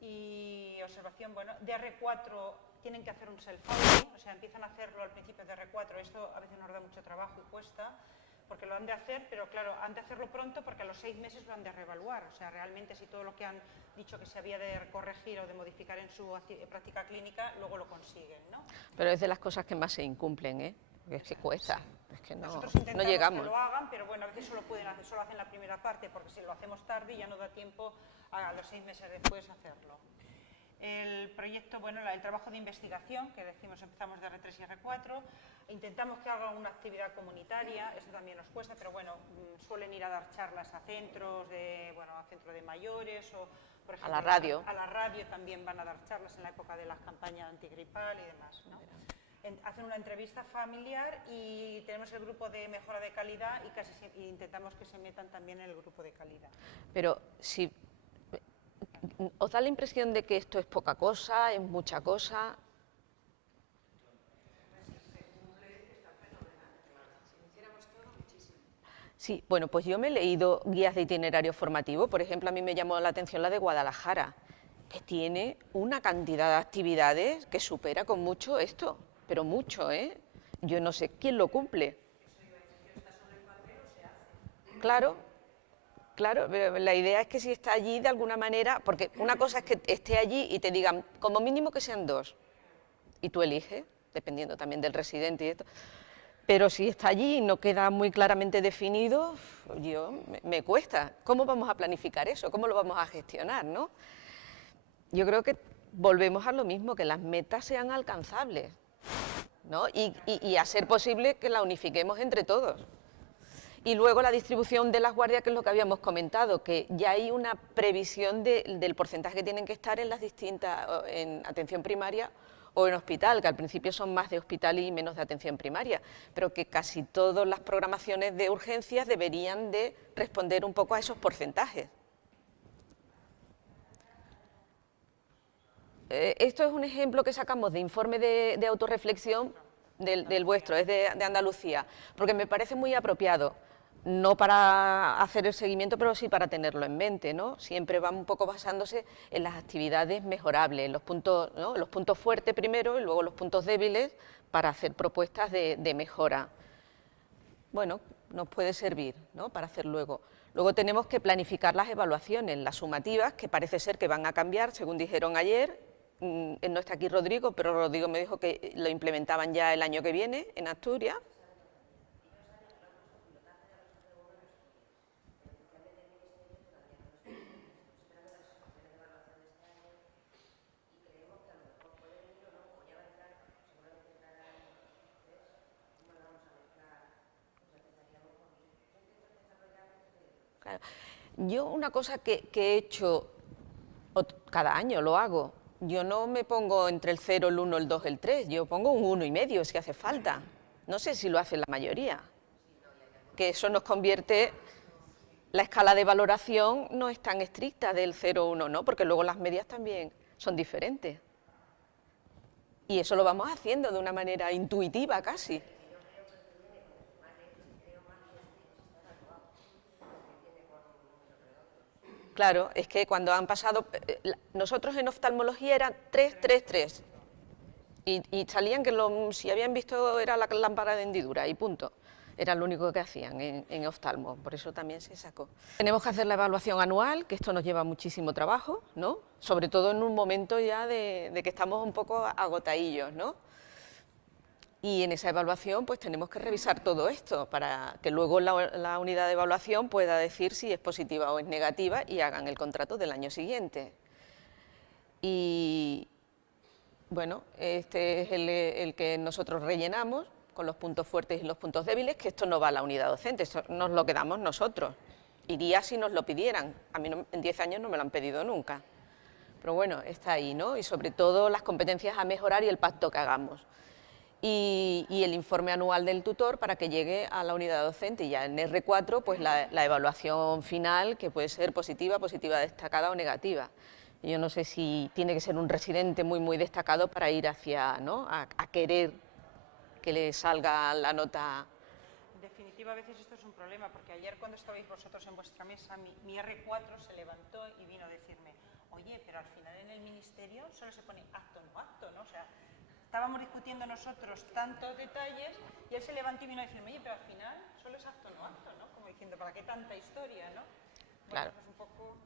y observación, bueno, de R4 tienen que hacer un self-auditing, o sea, empiezan a hacerlo al principio de R4, esto a veces nos da mucho trabajo y cuesta, porque lo han de hacer, pero claro, han de hacerlo pronto porque a los 6 meses lo han de reevaluar, o sea, realmente si todo lo que han dicho que se había de corregir o de modificar en su práctica clínica, luego lo consiguen, ¿no? Pero es de las cosas que más se incumplen, ¿eh? Porque es que cuesta, es que Nosotros no intentamos llegamos. que lo hagan, pero bueno, a veces solo pueden hacer, solo hacen la primera parte, porque si lo hacemos tarde ya no da tiempo a los 6 meses después hacerlo. El proyecto, bueno, el trabajo de investigación, que decimos empezamos de R3 y R4, intentamos que hagan una actividad comunitaria, esto también nos cuesta, pero bueno, suelen ir a dar charlas a centros de, bueno, a centros de mayores o, por ejemplo, a la radio. A la radio también van a dar charlas en la época de las campañas antigripal y demás, ¿no? Hacen una entrevista familiar y tenemos el grupo de mejora de calidad y intentamos que se metan también en el grupo de calidad. Pero si os da la impresión de que esto es poca cosa, es mucha cosa. Sí, bueno, pues yo me he leído guías de itinerario formativo, por ejemplo, a mí me llamó la atención la de Guadalajara, que tiene una cantidad de actividades que supera con mucho esto, pero mucho, ¿eh? Yo no sé quién lo cumple. Claro, claro, pero la idea es que si está allí de alguna manera, porque una cosa es que esté allí y te digan, como mínimo que sean 2, y tú eliges, dependiendo también del residente y esto. Pero si está allí y no queda muy claramente definido, me cuesta. ¿Cómo vamos a planificar eso? ¿Cómo lo vamos a gestionar, no? Yo creo que volvemos a lo mismo, que las metas sean alcanzables, ¿no? Y a ser posible que la unifiquemos entre todos. Y luego la distribución de las guardias, que es lo que habíamos comentado, que ya hay una previsión del porcentaje que tienen que estar en las distintas, en atención primaria o en hospital, que al principio son más de hospital y menos de atención primaria, pero que casi todas las programaciones de urgencias deberían de responder un poco a esos porcentajes. Esto es un ejemplo que sacamos de informe de autorreflexión del vuestro, es de Andalucía, porque me parece muy apropiado, no para hacer el seguimiento, pero sí para tenerlo en mente, ¿no? Siempre va un poco basándose en las actividades mejorables, en los puntos, ¿no? Los puntos fuertes primero y luego los puntos débiles para hacer propuestas de mejora. Bueno, nos puede servir, ¿no? Para hacer luego. Luego tenemos que planificar las evaluaciones, las sumativas, que parece ser que van a cambiar, según dijeron ayer. No está aquí Rodrigo, pero Rodrigo me dijo que lo implementaban ya el año que viene en Asturias. Claro. Yo una cosa que he hecho, cada año lo hago, yo no me pongo entre el 0, el 1, el 2, el 3, yo pongo un 1,5 si hace falta. No sé si lo hace la mayoría. Que eso nos convierte, la escala de valoración no es tan estricta del 0, 1, ¿no? Porque luego las medias también son diferentes. Y eso lo vamos haciendo de una manera intuitiva casi. Claro, es que cuando han pasado, nosotros en oftalmología era 3, 3, 3, y salían que si habían visto era la lámpara de hendidura y punto, era lo único que hacían en oftalmo, por eso también se sacó. Tenemos que hacer la evaluación anual, que esto nos lleva muchísimo trabajo, ¿no? Sobre todo en un momento ya de que estamos un poco agotadillos, ¿no? Y en esa evaluación pues tenemos que revisar todo esto para que luego la unidad de evaluación pueda decir si es positiva o es negativa y hagan el contrato del año siguiente. Y bueno, este es el que nosotros rellenamos con los puntos fuertes y los puntos débiles, que esto no va a la unidad docente, esto nos lo quedamos nosotros. Iría si nos lo pidieran, a mí en 10 años no me lo han pedido nunca. Pero bueno, está ahí, ¿no? Y sobre todo las competencias a mejorar y el pacto que hagamos. Y el informe anual del tutor para que llegue a la unidad docente, y ya en R4 pues la evaluación final, que puede ser positiva, positiva destacada o negativa. Yo no sé si tiene que ser un residente muy muy destacado para ir hacia, ¿no? a querer que le salga la nota. Definitivamente. definitiva a veces esto es un problema, porque ayer cuando estabais vosotros en vuestra mesa, mi R4 se levantó y vino a decirme, oye, pero al final en el ministerio solo se pone acto, no acto, ¿no? O sea, estábamos discutiendo nosotros tantos detalles y él se levantó y vino a decirme, oye, pero al final solo es acto, no acto, ¿no? Como diciendo, ¿para qué tanta historia, no? Bueno, Claro. pues un poco...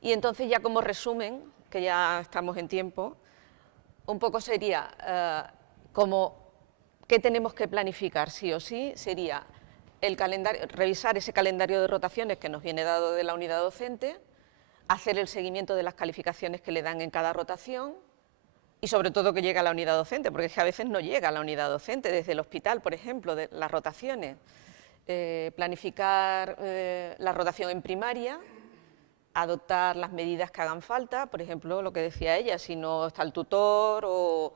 Y entonces ya como resumen, que ya estamos en tiempo, un poco sería ¿qué tenemos que planificar sí o sí? Sería el calendario, revisar ese calendario de rotaciones que nos viene dado de la unidad docente, hacer el seguimiento de las calificaciones que le dan en cada rotación y sobre todo que llegue a la unidad docente, porque es que a veces no llega a la unidad docente, desde el hospital, por ejemplo, de las rotaciones. Planificar la rotación en primaria, adoptar las medidas que hagan falta, por ejemplo, lo que decía ella, si no está el tutor o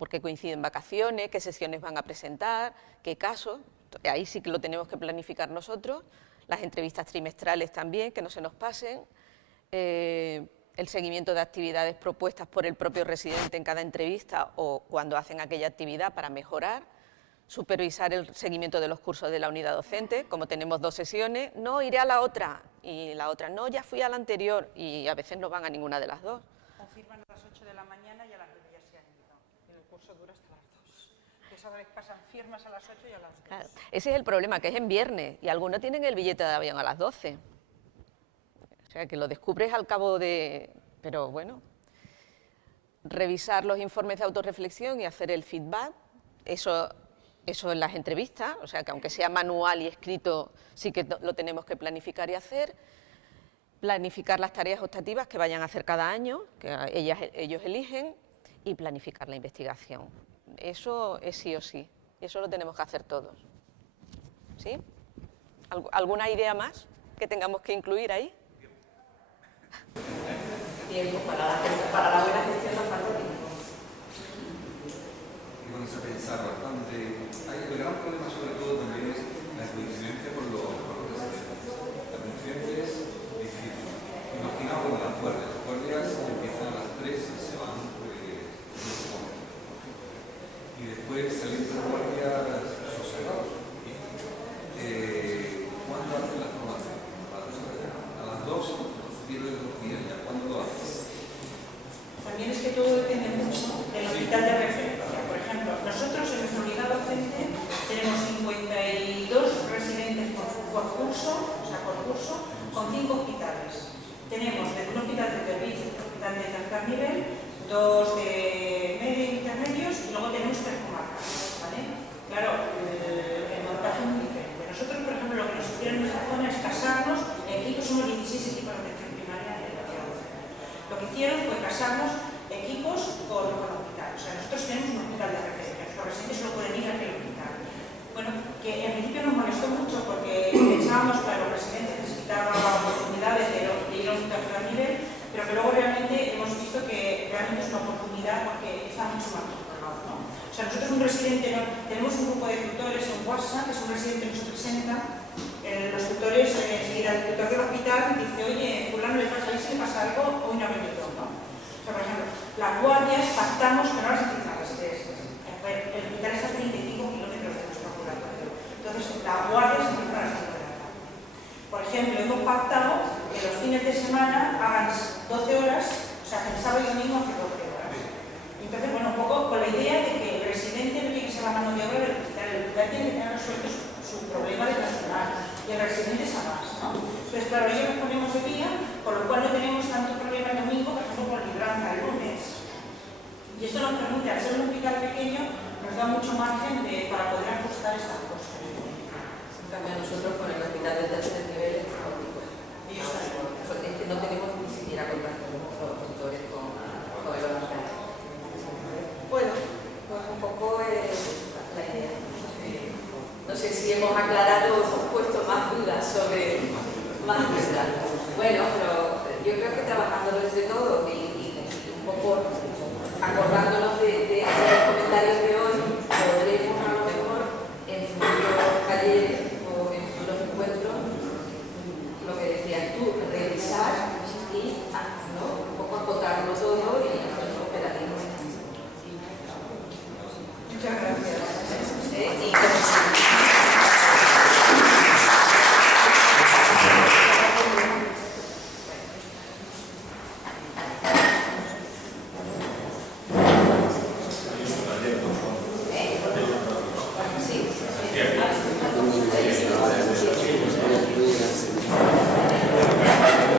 porque coinciden vacaciones, qué sesiones van a presentar, qué casos, ahí sí que lo tenemos que planificar nosotros, las entrevistas trimestrales también, que no se nos pasen, el seguimiento de actividades propuestas por el propio residente en cada entrevista o cuando hacen aquella actividad para mejorar, supervisar el seguimiento de los cursos de la unidad docente, como tenemos 2 sesiones, no, iré a la otra, y la otra, no, ya fui a la anterior, y a veces no van a ninguna de las 2. Confirman a las 8 de la mañana y a las 9 ya se han ido. El curso dura hasta las 2. Que sabes, pasan firmas a las 8 y a las 2. Claro, ese es el problema, que es en viernes, y algunos tienen el billete de avión a las 12. O sea, que lo descubres al cabo de... Pero bueno, revisar los informes de autorreflexión y hacer el feedback, eso en las entrevistas, o sea que aunque sea manual y escrito, sí que lo tenemos que planificar y hacer. Planificar las tareas optativas que vayan a hacer cada año, que ellos eligen, y planificar la investigación. Eso es sí o sí, y eso lo tenemos que hacer todos. ¿Sí? ¿Alguna idea más que tengamos que incluir ahí? Tiempo para la buena gestión nos falta tiempo. Y bueno, se pensar bastante. El gran problema sobre todo también es la coincidencia con los residentes. La coincidencia es difícil. Imaginaos con las guardias empiezan a las 3 y se van pues, no sé cómo. Y después salir de las guardias sosegados. ¿Cuándo hacen la formación? A las 2 pierden 2 días ya. ¿Cuándo lo haces? También es que todo depende mucho del hospital de referencia. Por ejemplo, nosotros en nuestra unidad docente tenemos 52 residentes por curso, con 5 hospitales. Tenemos desde un hospital de servicio, un hospital de tercer nivel, 2 de medio y intermedios y luego tenemos 3 comarcas. ¿Vale? Claro, el montaje es muy diferente. Nosotros, por ejemplo, lo que nos hicieron en nuestra zona es casarnos, equipos, somos 16 equipos de atención primaria en la unidad docente. Lo que hicieron fue casarnos equipos con hospital. O sea, nosotros tenemos un hospital de referencia, los residentes solo pueden ir a aquel hospital. Bueno, que en principio nos molestó mucho porque pensábamos que los residentes necesitaban oportunidades de ir a un tercer nivel, pero que luego realmente hemos visto que realmente es una oportunidad porque está mucho más controlado, ¿no? O sea, nosotros un residente, tenemos un grupo de tutores en WhatsApp, que es un residente que nos presenta, los tutores, enseguida el tutor del hospital dice, oye, fulano le pasa, si le pasa algo, hoy no ha venido, ¿no? O sea, por ejemplo, las guardias pactamos que no las utilizamos. El hospital está a 35 kilómetros de nuestro ambulatorio. Entonces, las guardias se empiezan a las 5 de la tarde. Por ejemplo, hemos pactado que los fines de semana hagan 12 horas, o sea, que el sábado y domingo hace 12 horas. Entonces, bueno, un poco con la idea de que el residente no tiene que ser la mano de obra del hospital, el hospital tiene que tener resuelto su problema de personal y el residente es a más, ¿no? Entonces, claro, ellos nos ponemos de día, con lo cual no tenemos tanto problema el domingo, por ejemplo, con libranza el lunes. Y esto nos permite, al ser un hospital pequeño, nos da mucho margen para poder ajustar estas cosas. En cambio, nosotros con el hospital del tercer nivel es caótico. Es que no tenemos ni siquiera contacto con los tutores con el hospital. Bueno, pues un poco es la idea. No sé si hemos aclarado, hemos puesto más dudas sobre más dudas. Bueno, pero yo creo que trabajando desde todo y un poco acordándonos de los comentarios de hoy, podremos a lo mejor en futuros talleres o en futuros encuentros, lo que decías tú, revisar y un poco acotarlo todo y hacerlo operativo. Muchas gracias. Y